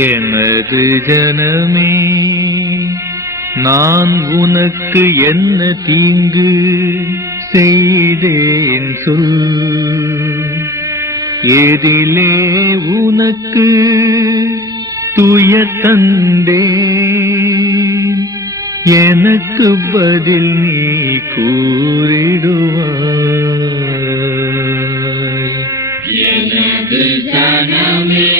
எனது ஜனமே, நான் உனக்கு என்ன தீங்கு செய்தேன் சொல். எதிலே உனக்கு துயர் தந்தேன், எனக்கு பதில் நீ கூறிடுவாய். எனது ஜனமே,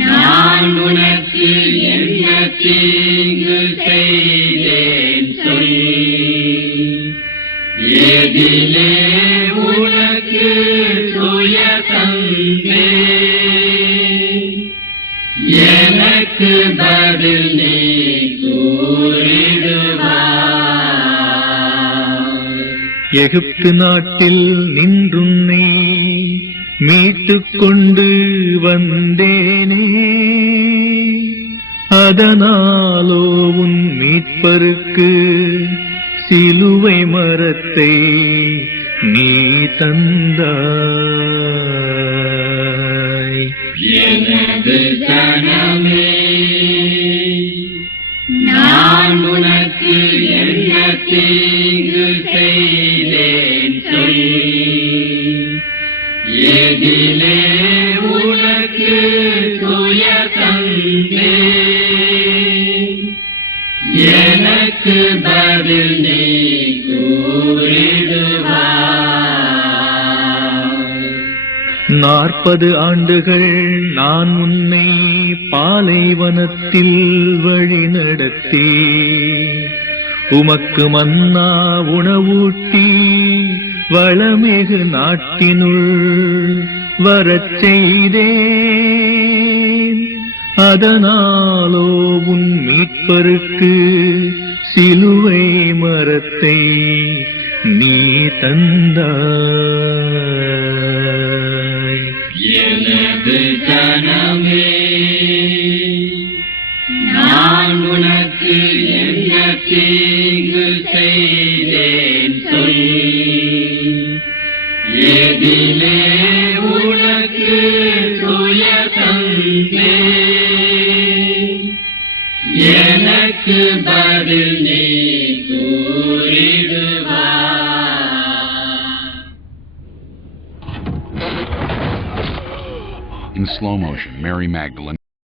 நான் உனக்கு என்ன தீங்கு செய்தேன் சொல். எதிலே உனக்கு துயர் தந்தேன், எனக்கு பதில் நீ கூறிடுவாய். எகிப்து நாட்டில் நின்றுன்னை மீட்டுக் கொண்டு வந்தேனே, அதனாலோ உன் மீட்பருக்கு சிலுவை மரத்தை நீ தந்தாய். எனது ஜனமே, நான் உனக்கு என்ன தீங்கு செய்தேன் சொல். எதிலே உனக்கு துயர் தந்தேன், எனக்கு பதில் நீ கூறிடுவாய். 40 ஆண்டுகள் நான் உன்னை பாலைவனத்தில் வழி நடத்தி, உமக்கு மன்னா உணவூட்டி வளமிகு நாட்டினுள் வரச் செய்தேன். அதனாலோ உன் மீட்பருக்கு சிலுவை மரத்தை நீ தந்தாய். எனது ஜனமே, நான் உனக்கு என்ன தீங்கு செய்தேன் சொல். எதிலே உனக்கு துயர் தந்தேன், எனக்கு பதில் நீ கூறிடுவாய். In slow motion, Mary Magdalene